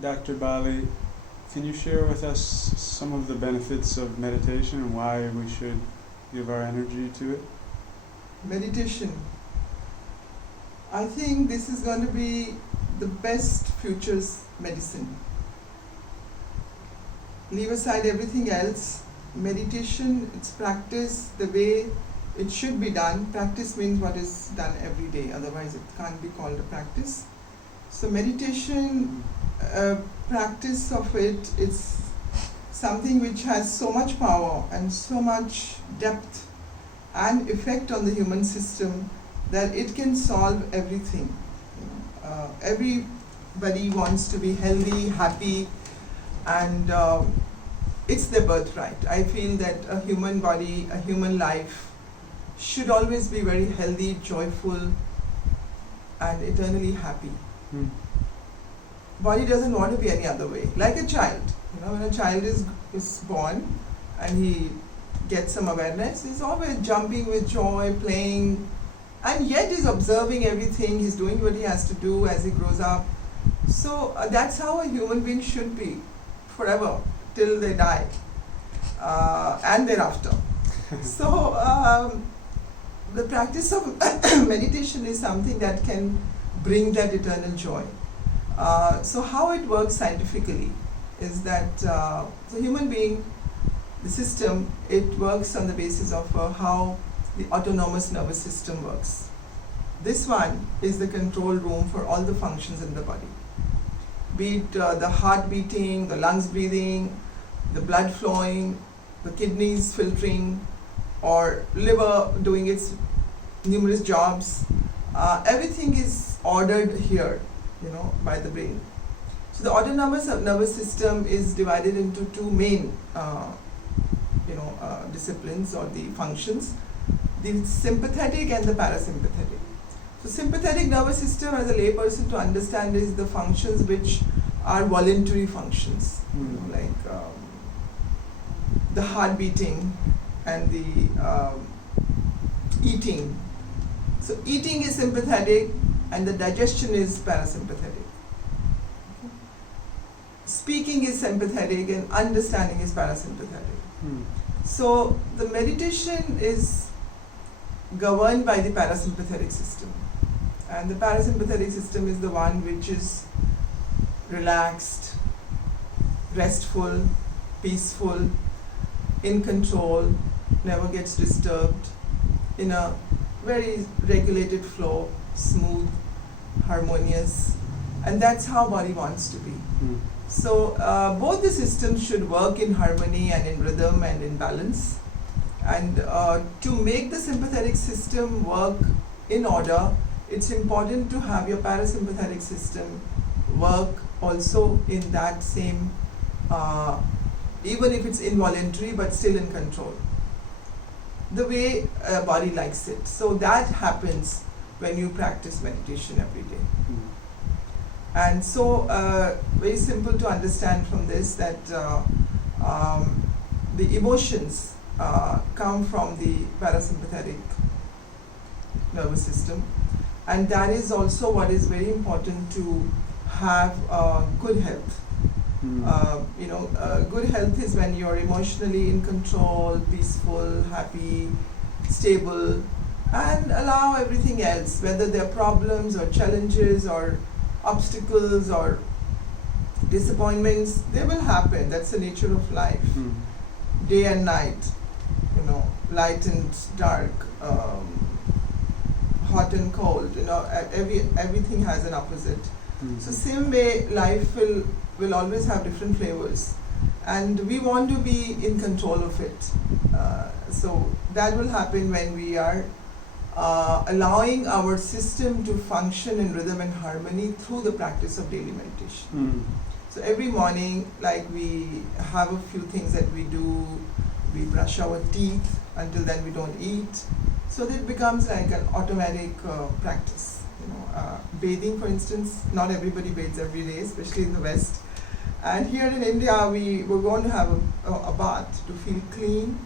Dr. Bali, can you share with us some of the benefits of meditation and why we should give our energy to it? Meditation. I think this is going to be the best future's medicine. Leave aside everything else. Meditation, its practice, the way it should be done. Practice means what is done every day, otherwise it can't be called a practice. So meditation, practice of it is something which has so much power and so much depth and effect on the human system that it can solve everything. Everybody wants to be healthy, happy, and it's their birthright. I feel that a human body, a human life should always be very healthy, joyful, and eternally happy. Body doesn't want to be any other way. Like a child, when a child is born and he gets some awareness, he's always jumping with joy, playing, and yet he's observing everything, he's doing what he has to do as he grows up. So that's how a human being should be, forever, till they die, and thereafter. So the practice of meditation is something that can bring that eternal joy. So how it works scientifically is that the human being, the system, it works on the basis of how the autonomous nervous system works. This one is the control room for all the functions in the body. Be it the heart beating, the lungs breathing, the blood flowing, the kidneys filtering, or liver doing its numerous jobs. Everything is ordered here, by the brain. So the autonomous nervous system is divided into two main disciplines or the functions, the sympathetic and the parasympathetic. So sympathetic nervous system, as a layperson to understand, is the functions which are voluntary functions, like the heart beating and the eating. So eating is sympathetic and the digestion is parasympathetic. Speaking is sympathetic and understanding is parasympathetic. So the meditation is governed by the parasympathetic system, and the parasympathetic system is the one which is relaxed, restful, peaceful, in control, never gets disturbed, in a very regulated flow, smooth, harmonious, and that's how body wants to be. So both the systems should work in harmony and in rhythm and in balance. And to make the sympathetic system work in order, it's important to have your parasympathetic system work also in that same, even if it's involuntary, but still in control, the way a body likes it. So that happens when you practice meditation every day. And so very simple to understand from this that the emotions come from the parasympathetic nervous system, and that is also what is very important to have good health. Good health is when you're emotionally in control, peaceful, happy, stable, and allow everything else, whether there are problems or challenges or obstacles or disappointments, they will happen. That's the nature of life. Day and night, light and dark, hot and cold, everything has an opposite. So same way, life will always have different flavors, and we want to be in control of it. So that will happen when we are allowing our system to function in rhythm and harmony through the practice of daily meditation. So every morning, like, we have a few things that we do. We brush our teeth, until then we don't eat. So that becomes like an automatic practice. Bathing, for instance, not everybody bathes every day, especially in the West. And here in India, we're going to have a bath to feel clean.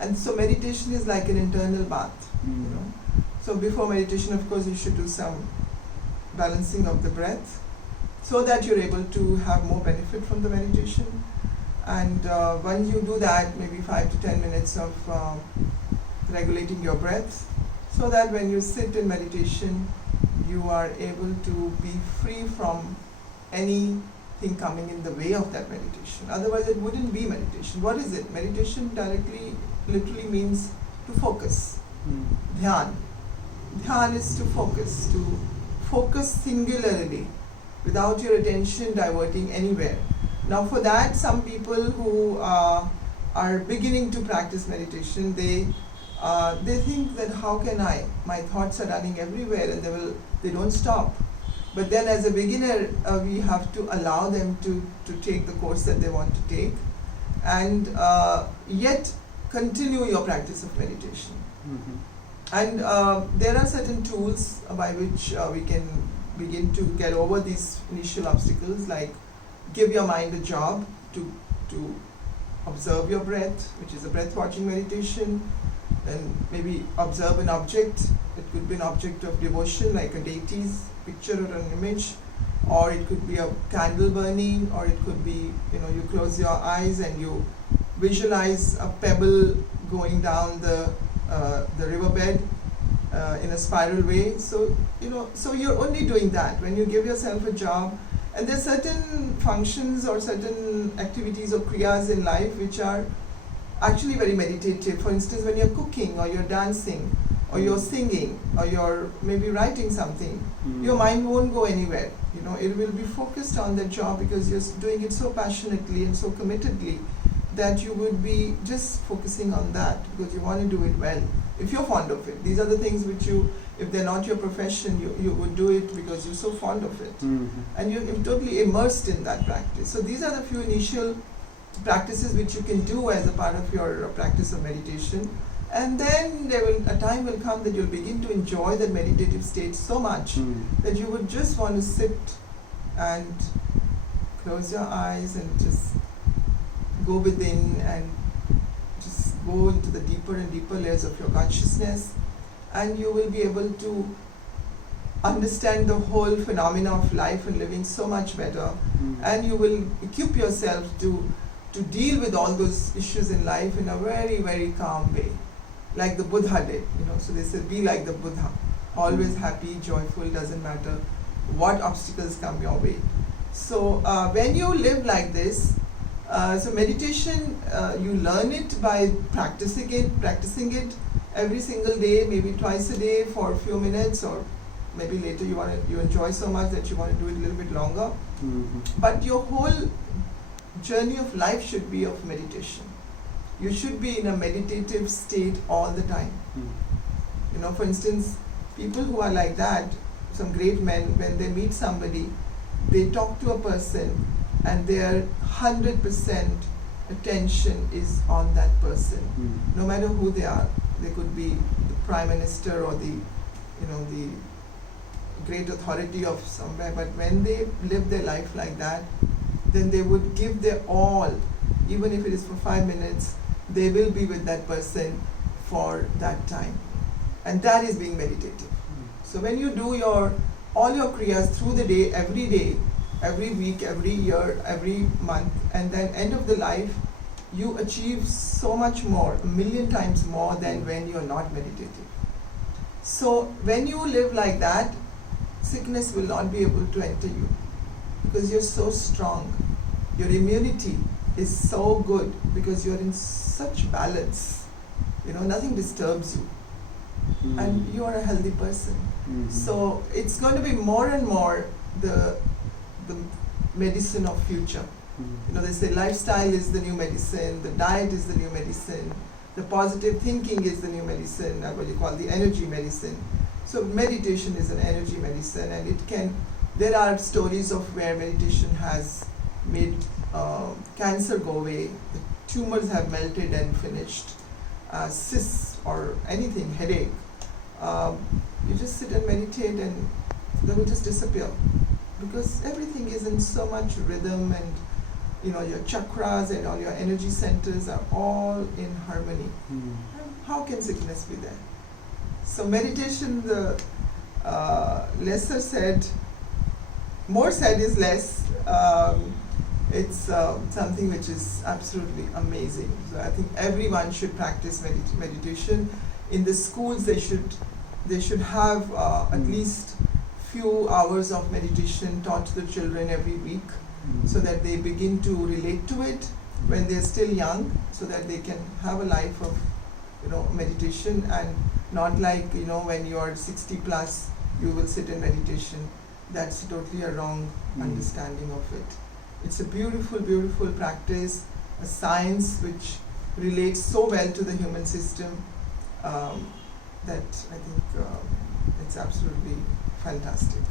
And so meditation is like an internal bath. So before meditation, of course, you should do some balancing of the breath, so that you're able to have more benefit from the meditation. And when you do that, maybe 5 to 10 minutes of regulating your breath, so that when you sit in meditation, you are able to be free from anything coming in the way of that meditation. Otherwise, it wouldn't be meditation. What is it? Meditation literally means to focus. Dhyan. Dhyan is to focus singularly, without your attention diverting anywhere. Now for that, some people who are beginning to practice meditation, they think that how can my thoughts are running everywhere and they don't stop. But then as a beginner, we have to allow them to take the course that they want to take, and yet continue your practice of meditation. And there are certain tools by which we can begin to get over these initial obstacles, like give your mind a job to observe your breath, which is a breath watching meditation. Then maybe observe an object. It could be an object of devotion, like a deity's picture or an image, or it could be a candle burning, or it could be, you close your eyes and you visualize a pebble going down the riverbed in a spiral way. So you're only doing that when you give yourself a job. And there's certain functions or certain activities or kriyas in life which are actually very meditative. For instance, when you're cooking or you're dancing or you're singing or you're maybe writing something, your mind won't go anywhere. It will be focused on that job because you're doing it so passionately and so committedly that you would be just focusing on that because you want to do it well. If you're fond of it, these are the things which if they're not your profession, you would do it because you're so fond of it. And you're totally immersed in that practice. So these are the few initial practices which you can do as a part of your practice of meditation. And then a time will come that you'll begin to enjoy that meditative state so much that you would just want to sit and close your eyes and just go within and just go into the deeper and deeper layers of your consciousness, and you will be able to understand the whole phenomena of life and living so much better, and you will equip yourself to deal with all those issues in life in a very, very calm way, like the Buddha did. So they said, be like the Buddha, always happy, joyful, doesn't matter what obstacles come your way. So when you live like this, so meditation, you learn it by practicing it every single day, maybe twice a day for a few minutes, or maybe later you enjoy so much that you want to do it a little bit longer. But your whole journey of life should be of meditation. You should be in a meditative state all the time. For instance, people who are like that, some great men, when they meet somebody, they talk to a person and their 100% attention is on that person, no matter who they are. They could be the prime minister or the great authority of somewhere, but when they live their life like that, then they would give their all, even if it is for 5 minutes, they will be with that person for that time. And that is being meditative. So when you do all your kriyas through the day, every week, every year, every month, and then end of the life, you achieve so much more, 1,000,000 times more than when you're not meditative. So when you live like that, sickness will not be able to enter you because you're so strong. Your immunity is so good because you're in such balance. Nothing disturbs you. And you are a healthy person. So it's going to be more and more the medicine of future. They say lifestyle is the new medicine, the diet is the new medicine, the positive thinking is the new medicine, what you call the energy medicine. So meditation is an energy medicine, and there are stories of where meditation has made cancer go away, the tumors have melted and finished, cysts or anything, headache. You just sit and meditate and they will just disappear because everything is in so much rhythm, and your chakras and all your energy centers are all in harmony. How can sickness be there? So meditation, the lesser said, more said is less. It's something which is absolutely amazing. So I think everyone should practice meditation. In the schools, they should have at least few hours of meditation taught to the children every week, so that they begin to relate to it when they're still young, so that they can have a life of meditation, and not like when you're 60 plus you will sit in meditation. That's totally a wrong understanding of it. It's a beautiful, beautiful practice, a science which relates so well to the human system, that I think it's absolutely fantastic.